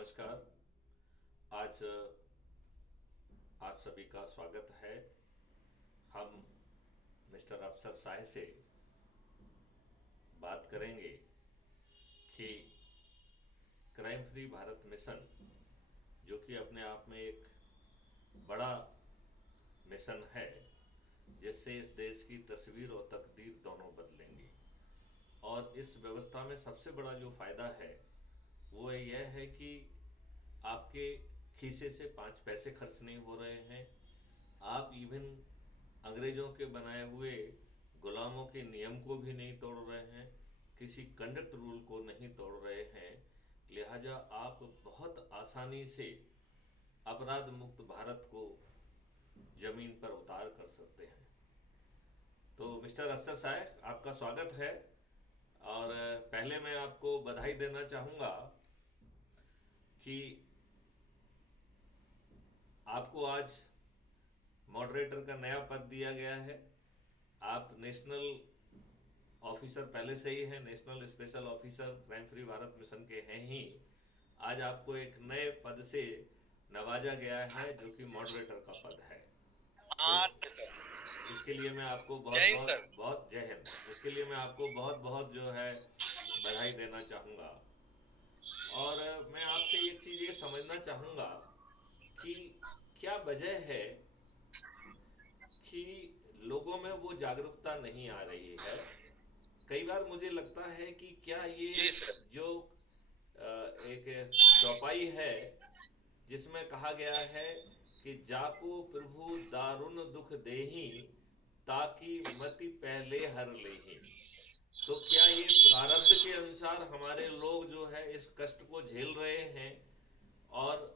नमस्कार। आज आप सभी का स्वागत है। हम मिस्टर अफसर साय से बात करेंगे कि क्राइम फ्री भारत मिशन, जो कि अपने आप में एक बड़ा मिशन है, जिससे इस देश की तस्वीर और तकदीर दोनों बदलेंगी। और इस व्यवस्था में सबसे बड़ा जो फ़ायदा है वो यह है कि आपके खीसे से 5 पैसे खर्च नहीं हो रहे हैं। आप इवन अंग्रेज़ों के बनाए हुए गुलामों के नियम को भी नहीं तोड़ रहे हैं, किसी कंडक्ट रूल को नहीं तोड़ रहे हैं। लिहाजा आप बहुत आसानी से अपराध मुक्त भारत को ज़मीन पर उतार कर सकते हैं। तो मिस्टर अफसर साहब, आपका स्वागत है। और पहले मैं आपको बधाई देना चाहूँगा कि आपको आज मॉडरेटर का नया पद दिया गया है। आप नेशनल ऑफिसर पहले से ही हैं, national special officer crime free Bharat mission के हैं ही। आज आपको एक नए पद से नवाजा गया है, जो कि मॉडरेटर का पद है। तो इसके लिए मैं आपको बहुत जय हिंद। इसके लिए मैं आपको बहुत बहुत जो है बधाई देना चाहूँगा। और मैं आपसे एक चीज़ ये समझना चाहूँगा कि क्या वजह है कि लोगों में वो जागरूकता नहीं आ रही है। कई बार मुझे लगता है कि क्या ये जो एक चौपाई है जिसमें कहा गया है कि जाको प्रभु दारुण दुख देही, ताकि मति पहले हर लेही। तो क्या ये प्रारब्ध के अनुसार हमारे लोग जो है इस कष्ट को झेल रहे हैं, और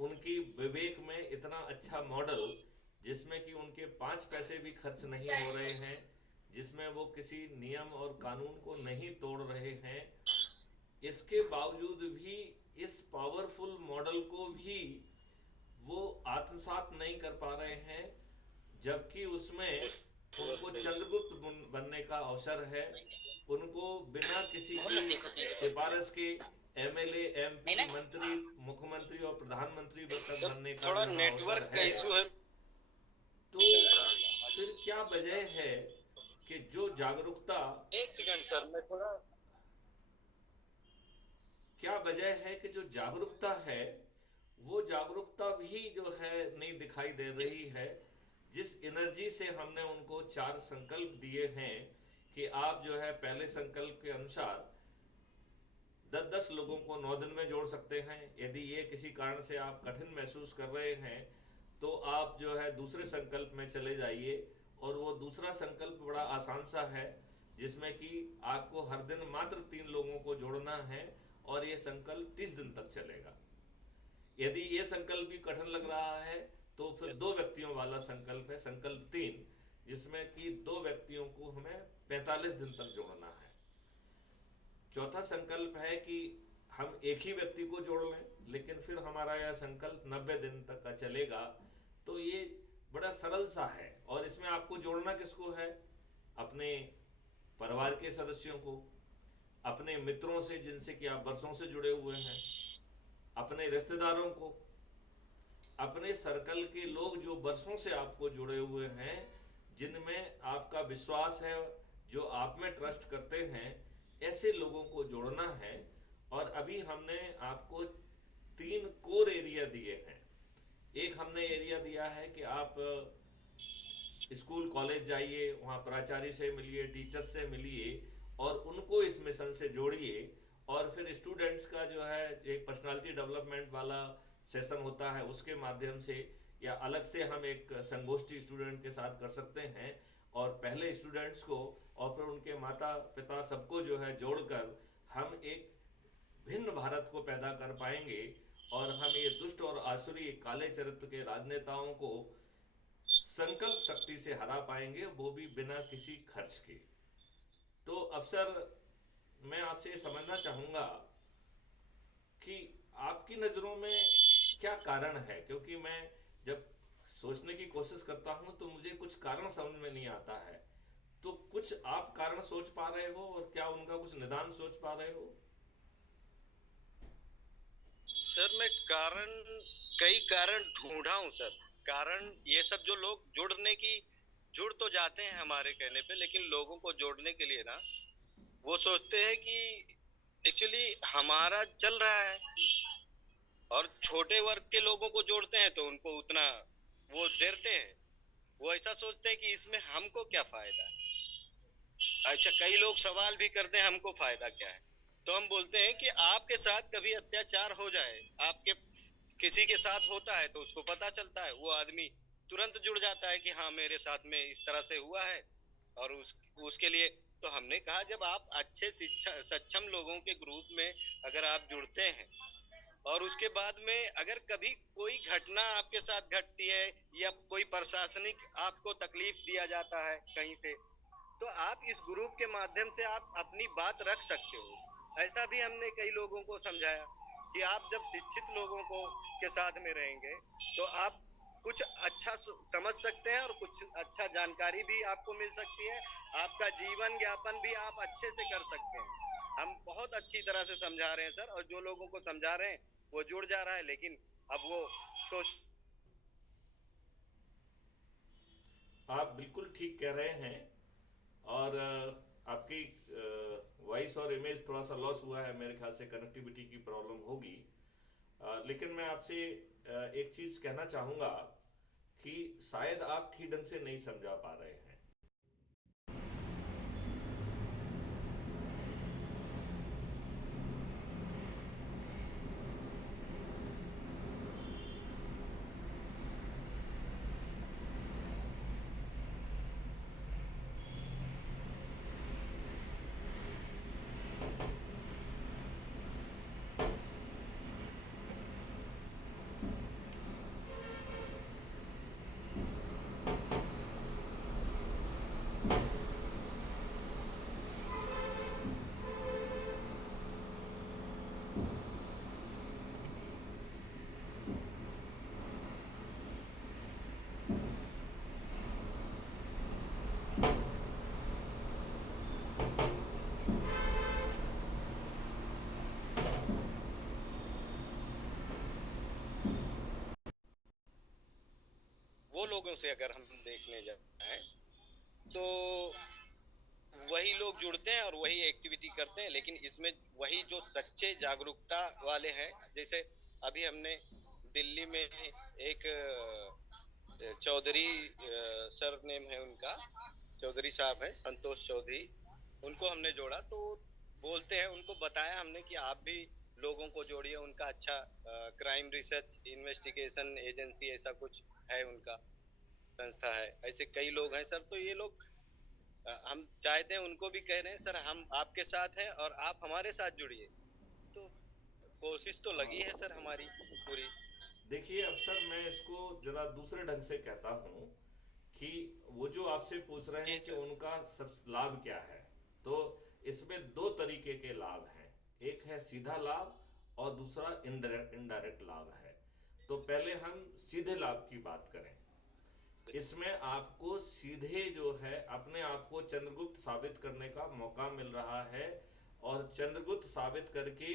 उनकी विवेक में इतना अच्छा मॉडल जिसमें कि उनके 5 पैसे भी खर्च नहीं हो रहे हैं, जिसमें वो किसी नियम और कानून को नहीं तोड़ रहे हैं, इसके बावजूद भी इस पावरफुल मॉडल को भी वो आत्मसात नहीं कर पा रहे हैं, जबकि उसमें उनको चंद्रगुप्त बनने का अवसर है। उनको बिना किसी की सिफारिश के एमएलए, एमपी, मंत्री, मुख्यमंत्री और प्रधानमंत्री तक बनने का यहाँ अवसर है। तो फिर क्या वजह है कि जो जागरूकता, एक सेकंड सर, मैं थोड़ा, क्या वजह है कि जो जागरूकता है वो जागरूकता भी जो है नहीं दिखाई दे रही है। जिस एनर्जी से हमने उनको 4 संकल्प दिए हैं कि आप जो है पहले संकल्प के अनुसार 10-10 लोगों को 9 दिन में जोड़ सकते हैं। यदि ये किसी कारण से आप कठिन महसूस कर रहे हैं तो आप जो है दूसरे संकल्प में चले जाइए। और वो दूसरा संकल्प बड़ा आसान सा है, जिसमें कि आपको हर दिन मात्र 3 लोगों को जोड़ना है, और ये संकल्प 30 दिन तक चलेगा। यदि ये संकल्प भी कठिन लग रहा है तो फिर 2 व्यक्तियों वाला संकल्प है, संकल्प 3, जिसमें कि 2 व्यक्तियों को हमें 45 दिन तक जोड़ना है। चौथा संकल्प है कि हम एक ही व्यक्ति को जोड़ लें, लेकिन फिर हमारा यह संकल्प 90 दिन तक का चलेगा। तो ये बड़ा सरल सा है। और इसमें आपको जोड़ना किसको है? अपने परिवार के सदस्यों को, अपने मित्रों से जिनसे कि आप वर्षों से जुड़े हुए हैं, अपने रिश्तेदारों को, अपने सर्कल के लोग जो वर्षों से आपको जुड़े हुए हैं, जिनमें आपका विश्वास है, जो आप में ट्रस्ट करते हैं, ऐसे लोगों को जोड़ना है। और अभी हमने आपको 3 कोर एरिया दिए हैं। एक हमने एरिया दिया है कि आप स्कूल कॉलेज जाइए, वहाँ प्राचार्य से मिलिए, टीचर से मिलिए और उनको इस मिशन से जोड़िए। और फिर स्टूडेंट्स का जो है एक पर्सनालिटी डेवलपमेंट वाला सेशन होता है, उसके माध्यम से, या अलग से हम एक संगोष्ठी स्टूडेंट के साथ कर सकते हैं। और पहले स्टूडेंट्स को और फिर उनके माता पिता सबको जो है जोड़कर हम एक भिन्न भारत को पैदा कर पाएंगे। और हम ये दुष्ट और आसुरी काले चरित्र के राजनेताओं को संकल्प शक्ति से हरा पाएंगे, वो भी बिना किसी खर्च के। तो अफसर, मैं आपसे ये समझना चाहूँगा कि आपकी नज़रों में क्या कारण है, क्योंकि मैं जब सोचने की कोशिश करता हूँ तो मुझे कुछ कारण समझ में नहीं आता है। तो कुछ आप कारण सोच पा रहे हो, और क्या उनका कुछ निदान सोच पा रहे हो? कारण, कई कारण ढूंढा हूं सर। कारण ये सब जो लोग जुड़ तो जाते हैं हमारे कहने पे, लेकिन लोगों को जोड़ने के लिए ना वो सोचते हैं कि एक्चुअली हमारा चल रहा है, और छोटे वर्ग के लोगों को जोड़ते हैं तो उनको उतना वो डरते हैं। वो ऐसा सोचते हैं कि इसमें हमको क्या फायदा। अच्छा, कई लोग सवाल भी करते हैं हमको फायदा क्या है। तो हम बोलते हैं कि आपके साथ कभी अत्याचार हो जाए, आपके किसी के साथ होता है तो उसको पता चलता है, वो आदमी तुरंत जुड़ जाता है कि हाँ मेरे साथ में इस तरह से हुआ है। और उसके लिए तो हमने कहा, जब आप अच्छे शिक्षा सक्षम लोगों के ग्रुप में अगर आप जुड़ते हैं, और उसके बाद में अगर कभी कोई घटना आपके साथ घटती है या कोई प्रशासनिक आपको तकलीफ दिया जाता है कहीं से, तो आप इस ग्रुप के माध्यम से आप अपनी बात रख सकते हो। ऐसा भी हमने कई लोगों को समझाया कि आप जब शिक्षित लोगों को के साथ में रहेंगे तो आप कुछ अच्छा समझ सकते हैं, और कुछ अच्छा जानकारी भी आपको मिल सकती है। आपका जीवन यापन भी आप अच्छे से कर सकते हैं। हम बहुत अच्छी तरह से समझा रहे हैं सर, और जो लोगों को समझा रहे हैं वो जुड़ जा रहा है, लेकिन अब वो सोच। आप बिल्कुल ठीक कह रहे हैं। और आपकी वॉइस और इमेज थोड़ा सा लॉस हुआ है, मेरे ख्याल से कनेक्टिविटी की प्रॉब्लम होगी। लेकिन मैं आपसे एक चीज़ कहना चाहूँगा कि शायद आप ठीक ढंग से नहीं समझा पा रहे हैं। वो लोगों से अगर हम देखने जाए तो वही लोग जुड़ते हैं और वही एक्टिविटी करते हैं, लेकिन इसमें वही जो सच्चे जागरूकता वाले हैं। जैसे अभी हमने दिल्ली में एक चौधरी सर नेम है उनका, चौधरी साहब हैं, संतोष चौधरी। उनको हमने जोड़ा तो बोलते हैं, उनको बताया हमने कि आप भी लोगों को जोड़िए। उनका अच्छा क्राइम रिसर्च इन्वेस्टिगेशन एजेंसी ऐसा कुछ है उनका, संस्था है। ऐसे कई लोग हैं सर। तो ये लोग हम चाहते हैं, उनको भी कह रहे हैं सर हम आपके साथ हैं और आप हमारे साथ जुड़िए। तो कोशिश तो लगी है सर हमारी पूरी। देखिए अफसर, मैं इसको जरा दूसरे ढंग से कहता हूँ कि वो जो आपसे पूछ रहे जी हैं कि सर। उनका सब लाभ क्या है, तो इसमें दो तरीके के लाभ हैं। एक है सीधा लाभ और दूसरा इनडायरेक्ट इनडायरेक्ट लाभ है। तो पहले हम सीधे लाभ की बात करें। इसमें आपको सीधे जो है अपने आप को चंद्रगुप्त साबित करने का मौका मिल रहा है, और चंद्रगुप्त साबित करके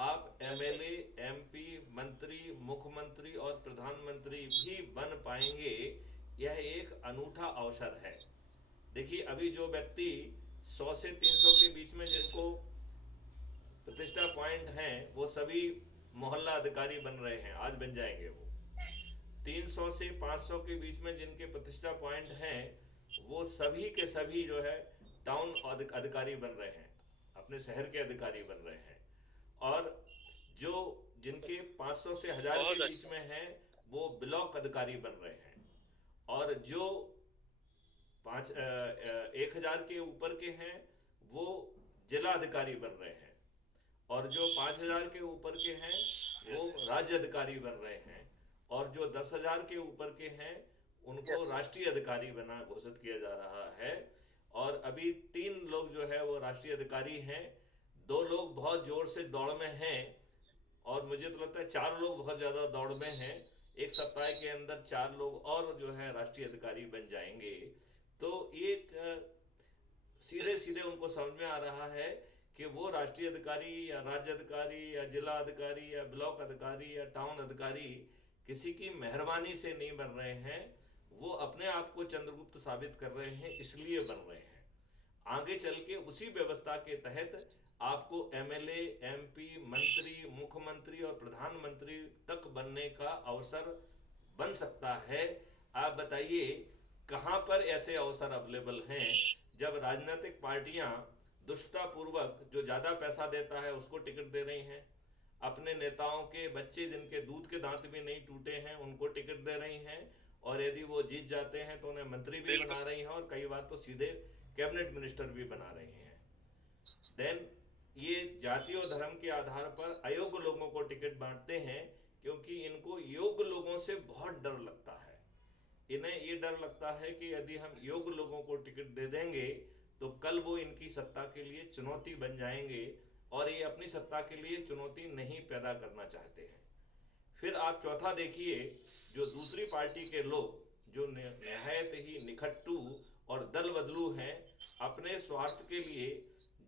आप एमएलए, एमपी, मंत्री, मुख्यमंत्री और प्रधानमंत्री भी बन पाएंगे। यह एक अनूठा अवसर है। देखिए अभी जो व्यक्ति 100 से 300 के बीच में जी जिनको सर। प्रतिष्ठा पॉइंट हैं, वो सभी मोहल्ला अधिकारी बन रहे हैं, आज बन जाएंगे वो। 300 से 500 के बीच में जिनके प्रतिष्ठा पॉइंट हैं, वो सभी के सभी जो है टाउन अधिकारी बन रहे हैं, अपने शहर के अधिकारी बन रहे हैं। और जो जिनके 500 से 1000 के बहुत बीच अच्छा। में हैं, वो ब्लॉक अधिकारी बन रहे हैं। और जो 1000 के ऊपर के हैं, वो जिला अधिकारी बन रहे हैं। और जो 5000 के ऊपर के हैं, वो यस राज्य अधिकारी बन रहे हैं। और जो 10,000 के ऊपर के हैं, उनको यस। राष्ट्रीय अधिकारी बना घोषित किया जा रहा है। और अभी 3 लोग जो है वो राष्ट्रीय अधिकारी हैं। 2 लोग बहुत जोर से दौड़ में हैं, और मुझे तो लगता है 4 लोग बहुत ज़्यादा दौड़ में हैं। एक सप्ताह के अंदर 4 लोग और जो है राष्ट्रीय अधिकारी बन जाएंगे। तो एक सीधे यस। सीधे उनको समझ में आ रहा है कि वो राष्ट्रीय अधिकारी या राज्य अधिकारी या जिला अधिकारी या ब्लॉक अधिकारी या टाउन अधिकारी किसी की मेहरबानी से नहीं बन रहे हैं, वो अपने आप को चंद्रगुप्त साबित कर रहे हैं, इसलिए बन रहे हैं। आगे चल के उसी व्यवस्था के तहत आपको एमएलए, एमपी, मंत्री, मुख्यमंत्री और प्रधानमंत्री तक बनने का अवसर बन सकता है। आप बताइए कहाँ पर ऐसे अवसर अवेलेबल हैं जब राजनीतिक पार्टियां दुष्टतापूर्वक जो ज़्यादा पैसा देता है उसको टिकट दे रही हैं, अपने नेताओं के बच्चे जिनके दूध के दांत भी नहीं टूटे हैं उनको टिकट दे रही हैं, और यदि वो जीत जाते हैं तो उन्हें मंत्री भी बना रही हैं और कई बार तो सीधे कैबिनेट मिनिस्टर भी बना रही हैं। देन ये जाति और धर्म के आधार पर अयोग्य लोगों को टिकट बांटते हैं, क्योंकि इनको योग्य लोगों से बहुत डर लगता है। इन्हें ये डर लगता है कि यदि हम योग्य लोगों को टिकट दे देंगे तो कल वो इनकी सत्ता के लिए चुनौती बन जाएंगे, और ये अपनी सत्ता के लिए चुनौती नहीं पैदा करना चाहते हैं। फिर आप चौथा देखिए, जो दूसरी पार्टी के लोग जो निहायत ही निखट्टू और दल बदलू हैं, अपने स्वार्थ के लिए,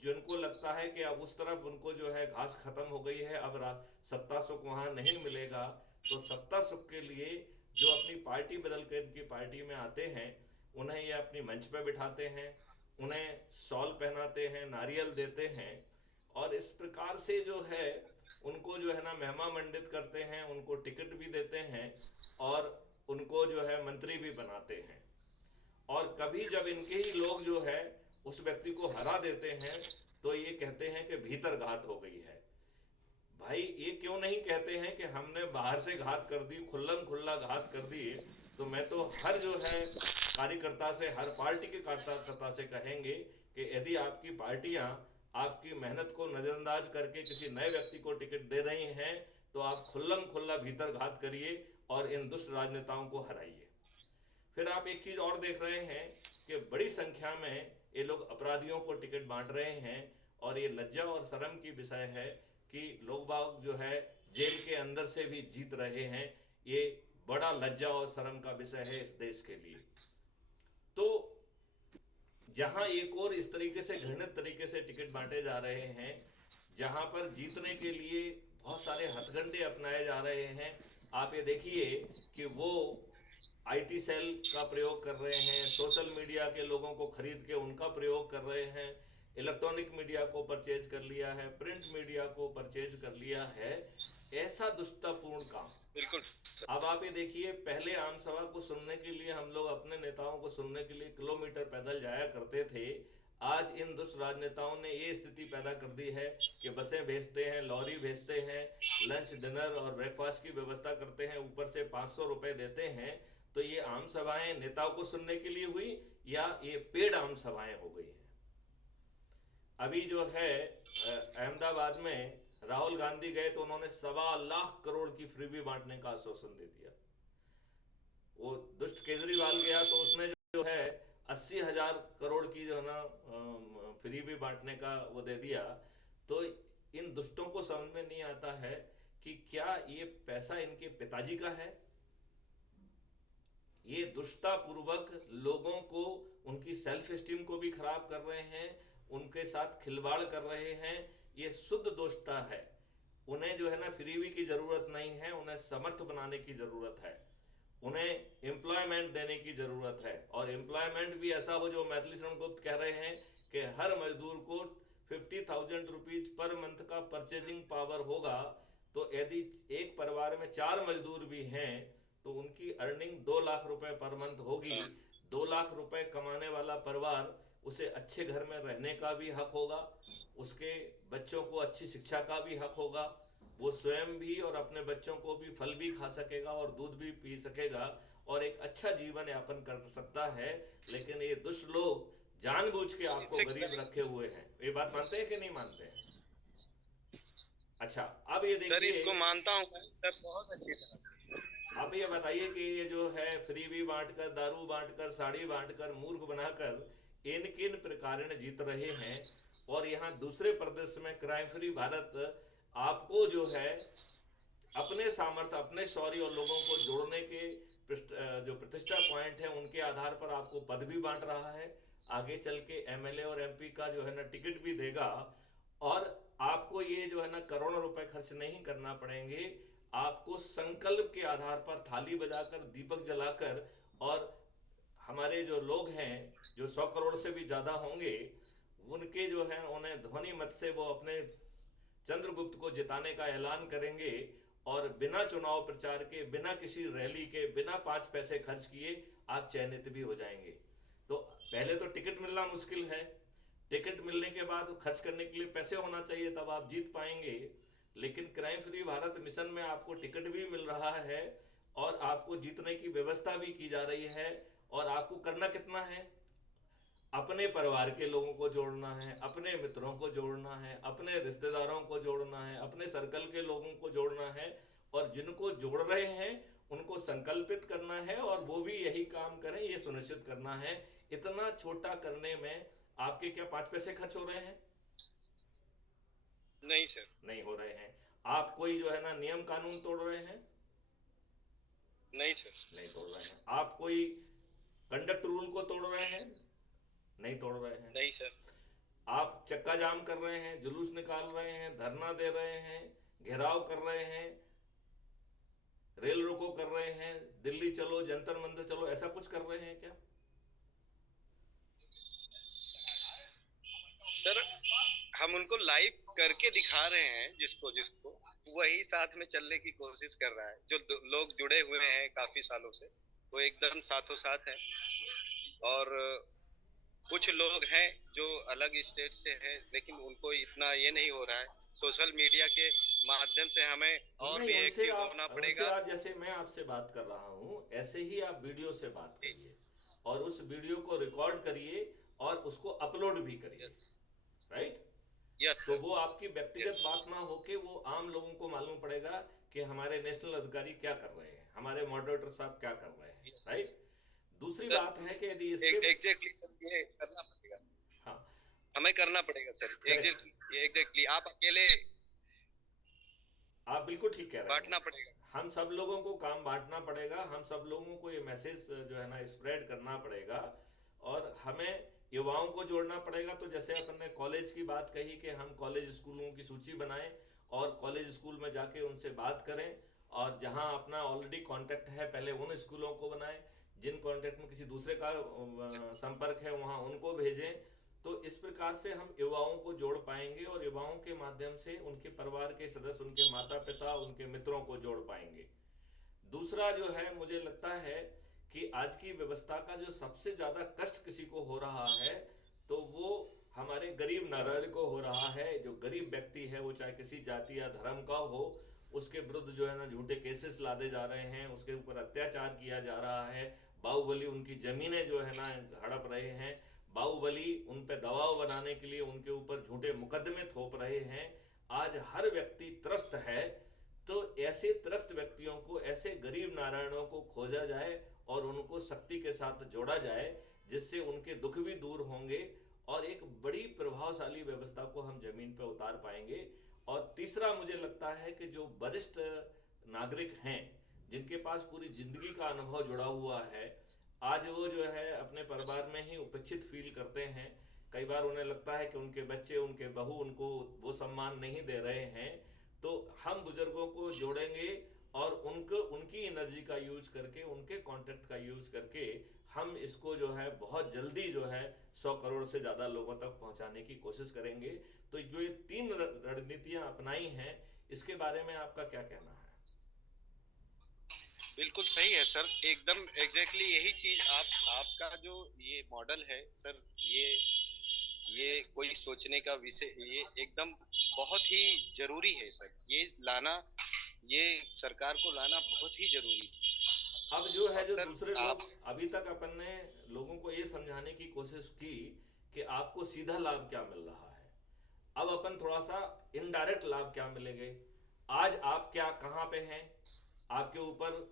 जिनको लगता है कि अब उस तरफ उनको जो है घास खत्म हो गई है, अब सत्ता सुख वहाँ नहीं मिलेगा, तो सत्ता सुख के लिए जो अपनी पार्टी बदल कर इनकी पार्टी में आते हैं, उन्हें ये अपनी मंच पर बिठाते हैं, उन्हें शॉल पहनाते हैं, नारियल देते हैं, और इस प्रकार से जो है उनको जो है ना महिमा मंडित करते हैं, उनको टिकट भी देते हैं और उनको जो है मंत्री भी बनाते हैं। और कभी जब इनके ही लोग जो है उस व्यक्ति को हरा देते हैं तो ये कहते हैं कि भीतर घात हो गई है। भाई ये क्यों नहीं कहते हैं कि हमने बाहर से घात कर दी, खुल्लम खुल्ला घात कर दिए? तो मैं तो हर जो है कार्यकर्ता से, हर पार्टी के कार्यकर्ता से कहेंगे कि यदि आपकी पार्टियां आपकी मेहनत को नज़रअंदाज करके किसी नए व्यक्ति को टिकट दे रही हैं, तो आप खुल्लम खुल्ला भीतर घात करिए और इन दुष्ट राजनेताओं को हराइए। फिर आप एक चीज़ और देख रहे हैं कि बड़ी संख्या में ये लोग अपराधियों को टिकट बांट रहे हैं, और ये लज्जा और शर्म की विषय है कि लोग बाग जो है जेल के अंदर से भी जीत रहे हैं। ये बड़ा लज्जा और शर्म का विषय है इस देश के लिए। तो जहां एक और इस तरीके से घृणित तरीके से टिकट बांटे जा रहे हैं, जहां पर जीतने के लिए बहुत सारे हथकंडे अपनाए जा रहे हैं। आप ये देखिए कि वो आईटी सेल का प्रयोग कर रहे हैं, सोशल मीडिया के लोगों को खरीद के उनका प्रयोग कर रहे हैं, इलेक्ट्रॉनिक मीडिया को परचेज कर लिया है, प्रिंट मीडिया को परचेज कर लिया है। ऐसा दुष्टतापूर्ण काम। बिल्कुल। अब आप ये देखिए, पहले आम सभा को सुनने के लिए हम लोग अपने नेताओं को सुनने के लिए किलोमीटर पैदल जाया करते थे। आज इन दुष्ट राजनेताओं ने ये स्थिति पैदा कर दी है कि बसें भेजते हैं, लॉरी भेजते हैं, लंच, डिनर और ब्रेकफास्ट की व्यवस्था करते हैं, ऊपर से 500 रुपये देते हैं। तो ये आम सभाएं नेताओं को सुनने के लिए हुई या ये पेड आम सभाएं हो गई हैं? अभी जो है अहमदाबाद में राहुल गांधी गए तो उन्होंने 1.25 करोड़ की फ्रीबी बांटने का आश्वासन दे दिया। वो दुष्ट केजरीवाल गया तो उसने जो है 80,000 करोड़ की जो है ना फ्रीबी बांटने का वो दे दिया। तो इन दुष्टों को समझ में नहीं आता है कि क्या ये पैसा इनके पिताजी का है। ये दुष्टतापूर्वक लोगों को, उनकी सेल्फ एस्टीम को भी खराब कर रहे हैं, उनके साथ खिलवाड़ कर रहे हैं। ये शुद्ध दुष्टता है। उन्हें जो है ना फ्रीबी की जरूरत नहीं है, उन्हें समर्थ बनाने की जरूरत है, उन्हें एम्प्लॉयमेंट देने की जरूरत है। और एम्प्लॉयमेंट भी ऐसा हो जो मैथिली शरण गुप्त कह रहे हैं कि हर मजदूर को 50,000 रुपीज पर मंथ का परचेजिंग पावर होगा। तो यदि एक परिवार में 4 मजदूर भी हैं तो उनकी अर्निंग 2 लाख रुपए पर मंथ होगी। 2 लाख रुपए कमाने वाला परिवार, उसे अच्छे घर में रहने का भी हक होगा, उसके बच्चों को अच्छी शिक्षा का भी हक होगा, वो स्वयं भी और अपने बच्चों को भी फल भी खा सकेगा और दूध भी पी सकेगा और एक अच्छा जीवन यापन कर सकता है। लेकिन ये दुष्ट लोग जानबूझ के आपको गरीब रखे हुए हैं। ये बात मानते हैं कि नहीं मानते हैं? अच्छा, अब ये देखिए, सर इसको मानता हूँ सर बहुत अच्छी तरह से। अब ये बताइए कि ये जो है फ्रीबी बांटकर, दारू बांटकर, साड़ी बांटकर, मूर्ख बनाकर इन किन प्रकार जीत रहे हैं। और यहाँ दूसरे प्रदेश में क्राइम फ्री भारत आपको जो है अपने सामर्थ्य, अपने शौर्य और लोगों को जोड़ने के जो प्रतिष्ठा पॉइंट है उनके आधार पर आपको पद भी बांट रहा है। आगे चल के एमएलए और एमपी का जो है ना टिकट भी देगा। और आपको ये जो है ना करोड़ों रुपए खर्च नहीं करना पड़ेंगे। आपको संकल्प के आधार पर थाली बजाकर, दीपक जलाकर, और हमारे जो लोग हैं जो 100 करोड़ से भी ज़्यादा होंगे, उनके जो है उन्हें ध्वनि मत से वो अपने चंद्रगुप्त को जिताने का ऐलान करेंगे। और बिना चुनाव प्रचार के, बिना किसी रैली के, बिना 5 पैसे खर्च किए आप चयनित भी हो जाएंगे। तो पहले तो टिकट मिलना मुश्किल है, टिकट मिलने के बाद खर्च करने के लिए पैसे होना चाहिए, तब आप जीत पाएंगे। लेकिन क्राइम फ्री भारत मिशन में आपको टिकट भी मिल रहा है और आपको जीतने की व्यवस्था भी की जा रही है। और आपको करना कितना है, अपने परिवार के लोगों को जोड़ना है, अपने मित्रों को जोड़ना है, अपने रिश्तेदारों को जोड़ना है, अपने सर्कल के लोगों को जोड़ना है। और जिनको जोड़ रहे हैं उनको संकल्पित करना है और वो भी यही काम करें, ये सुनिश्चित करना है। इतना छोटा करने में आपके क्या 5 पैसे खर्च हो रहे हैं? नहीं सर। नहीं हो रहे हैं। आप कोई जो है ना नियम कानून तोड़ रहे हैं? नहीं सर। नहीं तोड़ रहे हैं। आप कोई कंडक्ट रूल को तोड़ रहे हैं? नहीं तोड़ रहे हैं। नहीं सर। आप चक्का जाम कर रहे हैं, जुलूस निकाल रहे हैं, धरना दे रहे हैं, घेराव कर रहे हैं, रेल रोको कर रहे हैं, दिल्ली चलो, जंतर मंतर चलो, ऐसा कुछ कर रहे हैं क्या? सर हम उनको लाइव करके दिखा रहे हैं, जिसको जिसको वही साथ में चलने की कोशिश कर रहा है। जो लोग जुड़े हुए हैं काफी सालों से, वो एकदम साथों साथ हैं। और कुछ लोग हैं जो अलग स्टेट से हैं, लेकिन उनको इतना ये नहीं हो रहा है। सोशल मीडिया के माध्यम से हमें और नहीं, भी उनसे एक्टिव आप होना उनसे पड़ेगा। आप जैसे मैं आपसे बात कर रहा हूं ऐसे ही आप वीडियो से बात करिए और उस वीडियो को रिकॉर्ड करिए और उसको अपलोड भी करिए। यस। राइट? यस तो सर। वो आपकी व्यक्तिगत यस। बात ना होके वो आम लोगों को मालूम पड़ेगा कि हमारे नेशनल अधिकारी क्या कर रहे हैं, हमारे मॉडरेटर साहब क्या कर रहे हैं। राइट? दूसरी बात है कि यदि इसके एग्जैक्टली सर, ये करना पड़ेगा। हाँ, हमें करना पड़ेगा सर। करेक्ट, एग्जैक्टली आप अकेले आप बिल्कुल ठीक कह रहे हैं। बांटना पड़ेगा। हम सब लोगों को काम बांटना पड़ेगा, हम सब लोगों को ये मैसेज जो है ना स्प्रेड करना पड़ेगा। और हमें युवाओं को जोड़ना पड़ेगा। तो जैसे अपन ने कॉलेज की बात कही कि हम कॉलेज स्कूलों की सूची बनाएं और कॉलेज स्कूल में जाके उनसे बात करें, और जहां अपना ऑलरेडी कांटेक्ट है पहले उन स्कूलों को बनाएं, जिन कांटेक्ट में किसी दूसरे का संपर्क है वहां उनको भेजें। तो इस प्रकार से हम युवाओं को जोड़ पाएंगे और युवाओं के माध्यम से उनके परिवार के सदस्य, उनके माता पिता, उनके मित्रों को जोड़ पाएंगे। दूसरा जो है, मुझे लगता है कि आज की व्यवस्था का जो सबसे ज़्यादा कष्ट किसी को हो रहा है तो वो हमारे गरीब नारायण को हो रहा है। जो गरीब व्यक्ति है वो चाहे किसी जाति या धर्म का हो, उसके विरुद्ध जो है ना झूठे केसेस लादे जा रहे हैं, उसके ऊपर अत्याचार किया जा रहा है। बाहुबली उनकी जमीनें जो है ना हड़प रहे हैं, बाहुबली उन पे दबाव बनाने के लिए उनके ऊपर झूठे मुकदमे थोप रहे हैं। आज हर व्यक्ति त्रस्त है। तो ऐसे त्रस्त व्यक्तियों को, ऐसे गरीब नारायणों को खोजा जाए और उनको शक्ति के साथ जोड़ा जाए, जिससे उनके दुख भी दूर होंगे और एक बड़ी प्रभावशाली व्यवस्था को हम जमीन पर उतार पाएंगे। और तीसरा मुझे लगता है कि जो वरिष्ठ नागरिक हैं, जिनके पास पूरी जिंदगी का अनुभव जुड़ा हुआ है, आज वो जो है अपने परिवार में ही उपेक्षित फील करते हैं। कई बार उन्हें लगता है कि उनके बच्चे, उनके बहू उनको वो सम्मान नहीं दे रहे हैं। तो हम बुजुर्गों को जोड़ेंगे और उनको, उनकी एनर्जी का यूज करके, उनके कांटेक्ट का यूज करके हम इसको जो है बहुत जल्दी जो है 100 करोड़ से ज़्यादा लोगों तक पहुंचाने की कोशिश करेंगे। तो जो ये 3 रणनीतियां अपनाई हैं, इसके बारे में आपका क्या कहना है? बिल्कुल सही है सर, एकदम एग्जैक्टली यही चीज आपका जो ये मॉडल है सर, ये कोई सोचने का विषय, ये एकदम बहुत ही जरूरी है सर। ये लाना, ये सरकार को लाना बहुत ही जरूरी है। अब जो है, और जो सर दूसरे आप लोग, अभी तक अपन ने लोगों को ये समझाने की कोशिश की कि आपको सीधा लाभ क्या मिल रहा है। अब अपन थोड़ा सा इनडायरेक्ट लाभ क्या मिलेंगे। आज आप क्या, कहाँ पे हैं? आपके ऊपर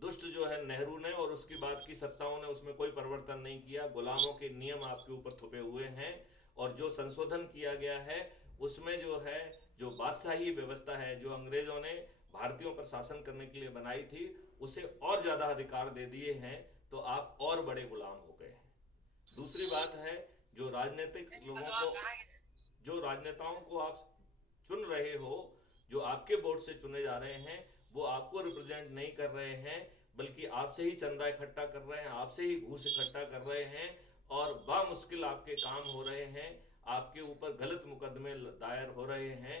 दुष्ट जो है नेहरू ने और उसकी बाद की सत्ताओं ने उसमें कोई परिवर्तन नहीं किया। गुलामों के नियम आपके ऊपर थोपे हुए हैं। और जो संशोधन किया गया है उसमें जो है, जो बादशाही व्यवस्था है जो अंग्रेजों ने भारतीयों पर शासन करने के लिए बनाई थी, उसे और ज़्यादा अधिकार दे दिए हैं। तो आप और बड़े गुलाम हो गए हैं। दूसरी बात है, जो राजनीतिक लोगों को जो राजनेताओं को आप चुन रहे हो, जो आपके बोर्ड से चुने जा रहे हैं, वो आपको रिप्रेजेंट नहीं कर रहे हैं, बल्कि आपसे ही चंदा इकट्ठा कर रहे हैं, आपसे ही घूस इकट्ठा कर रहे हैं, और बामुश्किल आपके काम हो रहे हैं, आपके ऊपर गलत मुकदमे दायर हो रहे हैं।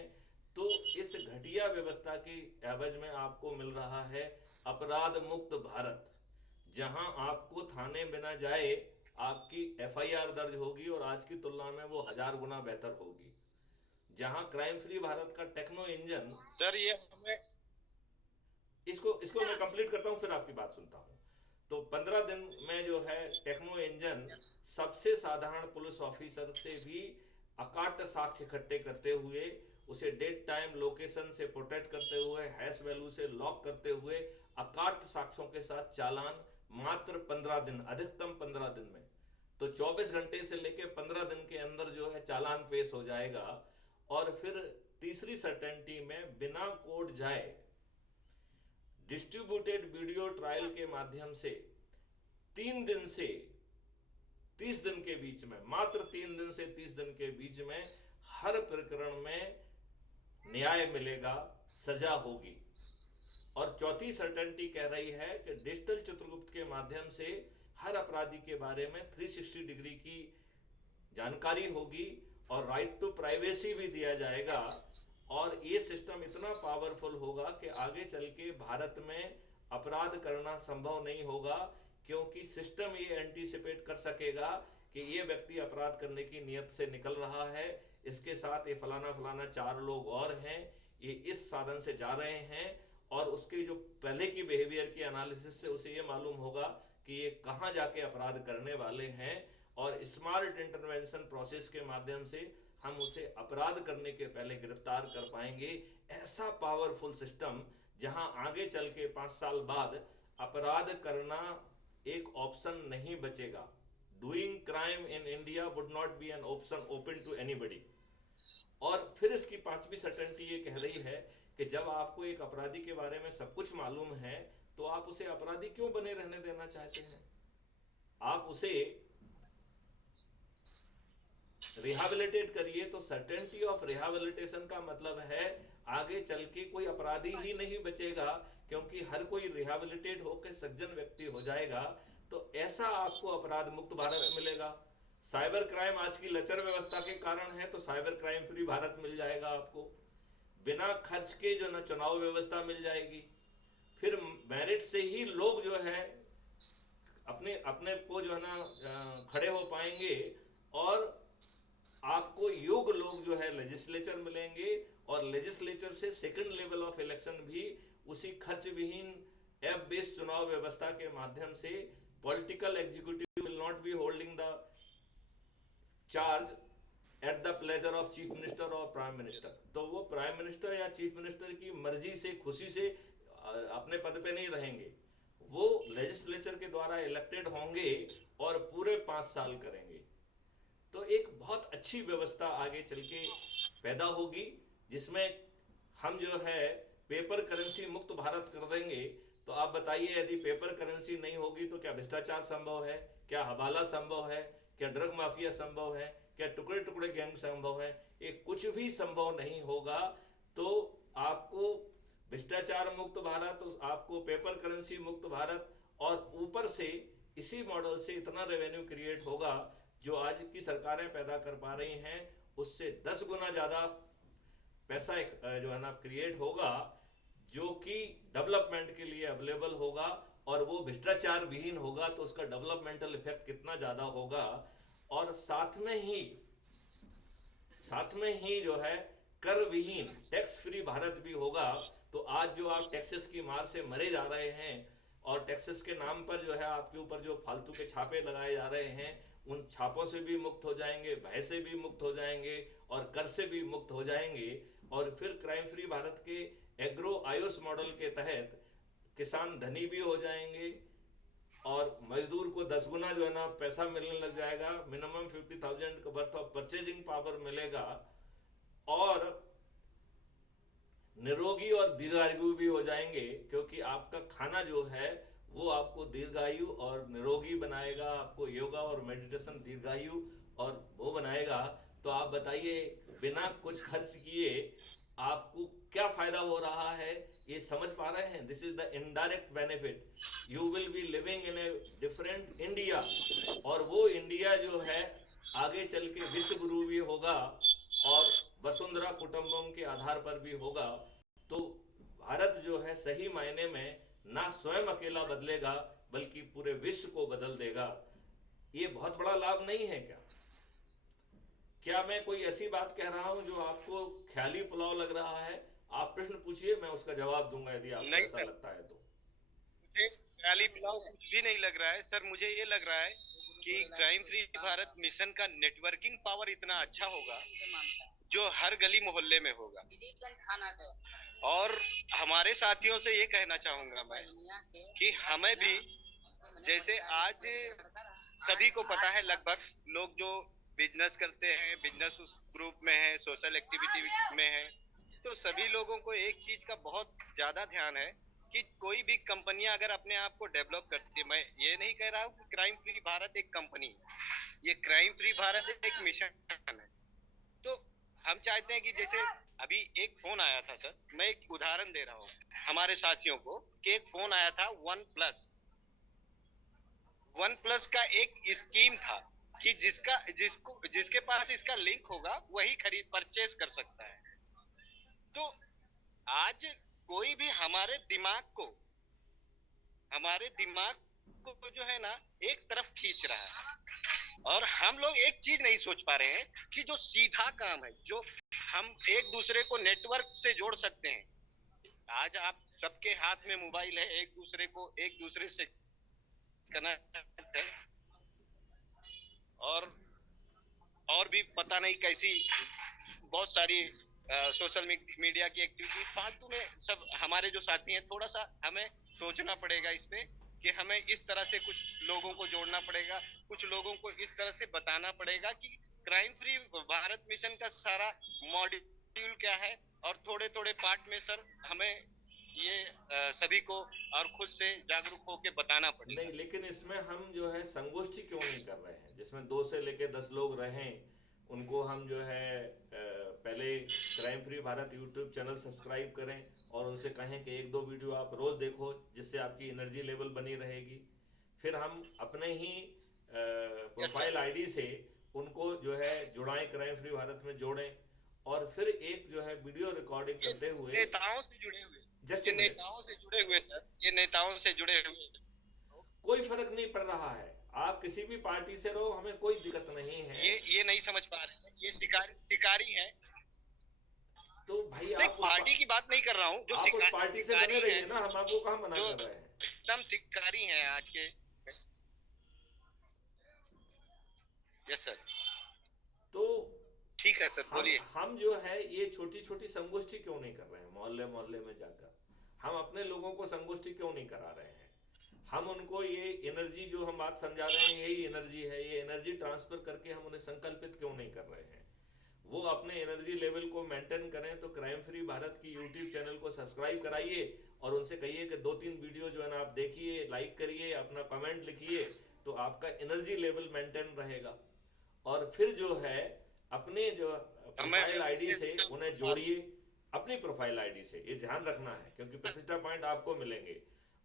तो इस घटिया व्यवस्था की एवज में आपको मिल रहा है अपराध मुक्त भारत, जहां आपको थाने बिना जाए आपकी एफआईआर दर्ज होगी और आज की तुलना में वो 1000 गुना बेहतर होगी। जहां क्राइम फ्री भारत का टेक्नो इंजन, सर ये हमें इसको इसको मैं कंप्लीट करता हूं फिर आपकी बात सुनता हूं। तो 15 दिन में जो है टेक्नो इंजन सबसे साधारण पुलिस ऑफिसर से भी अकाट साक्ष्य इकट्ठे करते हुए, उसे डेट टाइम लोकेशन से प्रोटेक्ट करते हुए, हैश वैल्यू से लॉक करते हुए, अकाट साक्ष्यों के साथ चालान मात्र 15 दिन, अधिकतम 15 दिन में, तो 24 घंटे से लेकर 15 दिन के अंदर जो है चालान पेश हो जाएगा। और फिर तीसरी सर्टेनिटी में बिना कोर्ट जाए डिस्ट्रीब्यूटेड वीडियो ट्रायल के माध्यम से 3 दिन से 30 दिन के बीच में, मात्र 3 दिन से 30 दिन के बीच में हर प्रकरण में न्याय मिलेगा, सजा होगी। और चौथी सर्टेनिटी कह रही है कि डिजिटल चित्रगुप्त के माध्यम से हर अपराधी के बारे में 360 डिग्री की जानकारी होगी और राइट टू प्राइवेसी भी दिया जाएगा। और ये सिस्टम इतना पावरफुल होगा कि आगे चल के भारत में अपराध करना संभव नहीं होगा, क्योंकि सिस्टम ये एंटीसिपेट कर सकेगा कि ये व्यक्ति अपराध करने की नियत से निकल रहा है, इसके साथ ये फलाना फलाना 4 लोग और हैं, ये इस साधन से जा रहे हैं, और उसके जो पहले की बिहेवियर की एनालिसिस से उसे ये मालूम होगा कि ये कहाँ जाके अपराध करने वाले हैं। और स्मार्ट इंटरवेंशन प्रोसेस के माध्यम से हम उसे अपराध करने के पहले गिरफ्तार कर पाएंगे। ऐसा पावरफुल सिस्टम जहां आगे चल के 5 साल बाद अपराध करना एक ऑप्शन नहीं बचेगा। Doing crime in India would not be an option open to anybody. और फिर इसकी 5वीं सर्टेनिटी ये कह रही है कि जब आपको एक अपराधी के बारे में सब कुछ मालूम है, तो आप उसे अपराधी क्यों बने रहने देना चाहते हैं? आप उसे रिहैबिलिटेट करिए। तो सर्टेनिटी ऑफ रिहैबिलिटेशन का मतलब है आगे चल के कोई अपराधी ही नहीं बचेगा, क्योंकि हर कोई रिहैबिलिटेट होकर सज्जन व्यक्ति हो जाएगा। तो ऐसा आपको अपराध मुक्त भारत मिलेगा। साइबर क्राइम आज की लचर व्यवस्था के कारण है, तो साइबर क्राइम फ्री भारत मिल जाएगा आपको। बिना खर्च के जो ना चुनाव व्यवस्था मिल जाएगी, फिर मेरिट से ही लोग जो है अपने अपने को जो है ना खड़े हो पाएंगे, और आपको योग्य लोग जो है लेजिस्लेचर मिलेंगे, और लेजिस्लेचर से सेकंड लेवल ऑफ इलेक्शन भी उसी खर्च विहीन ऐप बेस्ड चुनाव व्यवस्था के माध्यम से political executive will not be holding the charge at the pleasure of chief minister और प्राइम मिनिस्टर। तो वो प्राइम मिनिस्टर या चीफ मिनिस्टर की मर्जी से, खुशी से अपने पद पे नहीं रहेंगे, वो लेजिस्लेचर के द्वारा इलेक्टेड होंगे और पूरे 5 साल करेंगे। तो एक बहुत अच्छी व्यवस्था आगे चल के पैदा होगी, जिसमें हम जो है पेपर करेंसी मुक्त भारत कर देंगे। तो आप बताइए, यदि पेपर करेंसी नहीं होगी तो क्या भ्रष्टाचार संभव है? क्या हवाला संभव है? क्या ड्रग माफिया संभव है? क्या टुकड़े टुकड़े गैंग संभव है? ये कुछ भी संभव नहीं होगा। तो आपको भ्रष्टाचार मुक्त भारत, आपको पेपर करेंसी मुक्त भारत, और ऊपर से इसी मॉडल से इतना रेवेन्यू क्रिएट होगा जो आज की सरकारें पैदा कर पा रही हैं, उससे 10 गुना ज़्यादा पैसा जो है ना क्रिएट होगा, जो कि डेवलपमेंट के लिए अवेलेबल होगा, और वो भ्रष्टाचार विहीन होगा। तो उसका डेवलपमेंटल इफेक्ट कितना ज़्यादा होगा। और साथ में ही जो है कर विहीन टैक्स फ्री भारत भी होगा। तो आज जो आप टैक्सेस की मार से मरे जा रहे हैं, और टैक्सेस के नाम पर जो है आपके ऊपर जो फालतू के छापे लगाए जा रहे हैं, उन छापों से भी मुक्त हो जाएंगे, भय से भी मुक्त हो जाएंगे, और कर से भी मुक्त हो जाएंगे। और फिर क्राइम फ्री भारत के एग्रो आयुष मॉडल के तहत किसान धनी भी हो जाएंगे, और मजदूर को 10 गुना जो है ना पैसा मिलने लग जाएगा। मिनिमम 50,000 का वर्थ ऑफ परचेजिंग पावर मिलेगा, और निरोगी और दीर्घायु भी हो जाएंगे, क्योंकि आपका खाना जो है वो आपको दीर्घायु और निरोगी बनाएगा, आपको योगा और मेडिटेशन दीर्घायु और वो बनाएगा। तो आप बताइए, बिना कुछ खर्च किए आपको क्या फायदा हो रहा है, ये समझ पा रहे हैं? This is the indirect benefit. You will be living in a different India, और वो इंडिया जो है आगे चल के विश्व गुरु भी होगा और वसुंधरा कुटुंबम के आधार पर भी होगा। तो भारत जो है सही मायने में ना स्वयं अकेला बदलेगा, बल्कि पूरे विश्व को बदल देगा। ये बहुत बड़ा लाभ नहीं है क्या? क्या मैं कोई ऐसी बात कह रहा हूं जो आपको ख्याली पुलाव लग रहा है? आप प्रश्न पूछिए, मैं उसका जवाब दूंगा यदि आपको नहीं ऐसा सर, लगता है तो। मुझे ख्याली पुलाव कुछ भी नहीं लग रहा है सर। मुझे ये लग रहा है कि क्राइम फ्री भारत मिशन का नेटवर्किंग पावर इतना अच्छा होगा जो हर गली मोहल्ले में होगा। और हमारे साथियों से ये कहना चाहूंगा मैं कि हमें भी, जैसे आज सभी को पता है लगभग लोग जो बिजनेस करते हैं, बिजनेस उस ग्रुप में है, सोशल एक्टिविटी में है, तो सभी लोगों को एक चीज का बहुत ज्यादा ध्यान है कि कोई भी कंपनियां अगर अपने आप को डेवलप करती है, मैं ये नहीं कह रहा हूँ कि क्राइम फ्री भारत एक कंपनी है, ये क्राइम फ्री भारत एक मिशन है। तो हम चाहते हैं कि जैसे अभी एक फोन आया था सर, मैं एक उदाहरण दे रहा हूँ हमारे साथियों को, कि एक फोन आया था वन प्लस का एक स्कीम था कि जिसके पास इसका लिंक होगा वही खरीद परचेज कर सकता है। तो आज कोई भी हमारे दिमाग को जो है ना एक तरफ खींच रहा है, और हम लोग एक चीज नहीं सोच पा रहे हैं कि जो सीधा काम है, जो हम एक दूसरे को नेटवर्क से जोड़ सकते हैं। आज आप सबके हाथ में मोबाइल है, एक दूसरे से कनेक्ट है, और और भी पता नहीं कैसी बहुत सारी सोशल मीडिया की एक्टिविटी फालतू में। सब हमारे जो साथी हैं, थोड़ा सा हमें सोचना पड़ेगा इस पे कि हमें इस तरह से कुछ लोगों को जोड़ना पड़ेगा, कुछ लोगों को इस तरह से बताना पड़ेगा कि क्राइम फ्री भारत मिशन का सारा मॉड्यूल क्या है, और थोड़े थोड़े पार्ट में सर हमें ये सभी को और खुद से जागरूक होकर बताना नहीं, पड़ेगा। लेकिन इसमें हम जो है संगोष्ठी क्यों नहीं कर रहे हैं जिसमें 2 से लेके 10 लोग रहें? उनको हम जो है पहले crime free Bharat YouTube channel subscribe करें और उनसे कहें कि 1-2 वीडियो आप रोज़ देखो, जिससे आपकी एनर्जी लेवल बनी रहेगी। फिर हम अपने ही यस प्रोफाइल सर। आईडी से उनको जो है जुड़ाएं, क्राइम फ्री भारत में जोड़ें, और फिर एक जो है वीडियो रिकॉर्डिंग ये करते हुए। नेताओं से जुड़े हुए जस्ट ये ए मिनट। नेताओं से जुड़े हुए सर, ये नेताओं से जुड़े हुए। कोई फर्क नहीं पड़ रहा है, आप किसी भी पार्टी से रहो, हमें कोई दिक्कत नहीं है। ये नहीं समझ पा रहे हैं, ये शिकारी है। तो भाई नहीं, पार्टी की बात नहीं कर रहा हूँ, जो आप उस पार्टी से बने शिकारी है, रहिए ना, हम आपको कहाँ मना जो कर रहे हैं। एकदम शिकारी है आज के। Yes sir. तो ठीक है सर, बोलिए। हम जो है ये छोटी छोटी संगोष्ठी क्यों नहीं कर रहे हैं? मोहल्ले मोहल्ले में जाकर हम अपने लोगों को संगोष्ठी क्यों नहीं करा रहे हैं? हम उनको ये एनर्जी जो हम बात समझा रहे हैं, यही एनर्जी है, ये एनर्जी ट्रांसफर करके हम उन्हें संकल्पित क्यों नहीं कर रहे हैं? वो अपने एनर्जी लेवल को मेंटेन करें तो क्राइम फ्री भारत की यूट्यूब चैनल को सब्सक्राइब कराइए और उनसे कहिए कि 2-3 वीडियो जो है ना आप देखिए, लाइक करिए, अपना कमेंट लिखिए, तो आपका एनर्जी लेवल मेंटेन रहेगा। और फिर जो है अपने जो प्रोफाइल आईडी से उन्हें जोड़िए, अपनी प्रोफाइल आईडी से, ये ध्यान रखना है क्योंकि प्रतिष्ठा पॉइंट आपको मिलेंगे।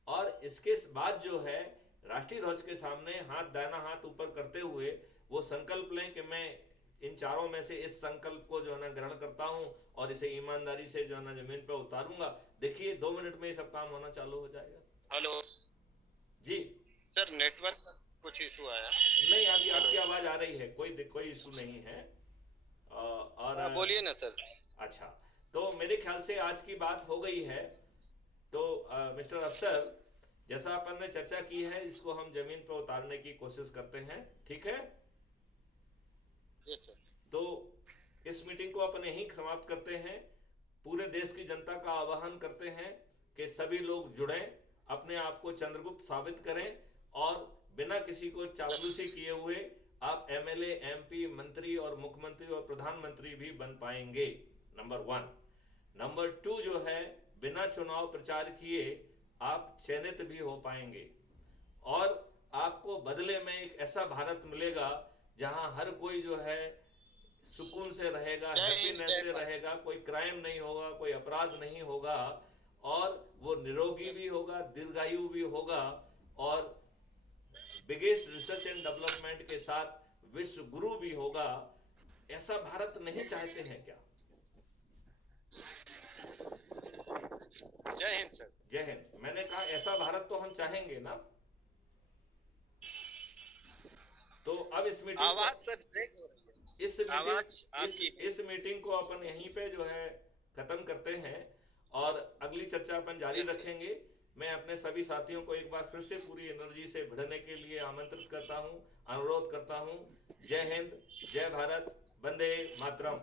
और इसके बाद जो है राष्ट्रीय ध्वज के सामने दाहिना हाथ ऊपर करते हुए वो संकल्प लें कि मैं इन चारों में से इस संकल्प को जो है ना ग्रहण करता हूं और इसे ईमानदारी से जो है ना जमीन पर उतारूंगा। देखिए 2 मिनट में ये सब काम होना चालू हो जाएगा। हेलो जी सर, नेटवर्क का कुछ इशू आया। नहीं, अभी आपकी आवाज आ रही है, कोई इशू नहीं है। और बोलिए ना सर। अच्छा, तो मेरे ख्याल से आज की बात हो गई है। तो मिस्टर अफसर, जैसा अपन ने चर्चा की है इसको हम जमीन पर उतारने की कोशिश करते हैं, ठीक है? Yes sir. तो इस मीटिंग को अपन यहीं समाप्त करते हैं। पूरे देश की जनता का आह्वान करते हैं कि सभी लोग जुड़ें, अपने आप को चंद्रगुप्त साबित करें और बिना किसी को चापलूसी किए हुए आप एमएलए, एमपी, मंत्री और मुख्यमंत्री और प्रधानमंत्री भी बन पाएंगे, नंबर 1। नंबर 2 जो है, बिना चुनाव प्रचार किए आप चयनित भी हो पाएंगे और आपको बदले में एक ऐसा भारत मिलेगा जहां हर कोई जो है सुकून से रहेगा, जय हिंद, हैप्पीनेस जय से भारत। रहेगा, कोई क्राइम नहीं होगा, कोई अपराध नहीं होगा, और वो निरोगी भी होगा, दीर्घायु भी होगा, और बिगेस्ट रिसर्च एंड डेवलपमेंट के साथ विश्व गुरु भी होगा। ऐसा भारत नहीं चाहते हैं क्या? जय हिंद सर। जय हिंद। मैंने कहा ऐसा भारत तो हम चाहेंगे ना। तो अब इस मीटिंग आवाज को, सर ब्रेक हो रही है। इस मीटिंग आवाज आपकी इस मीटिंग को अपन यहीं पे जो है खत्म करते हैं, और अगली चर्चा अपन जारी यस सर। रखेंगे। मैं अपने सभी साथियों को एक बार फिर से पूरी एनर्जी से भिड़ने के लिए आमंत्रित करता हूं, अनुरोध करता हूं। जय हिंद, जय भारत, वंदे मातरम।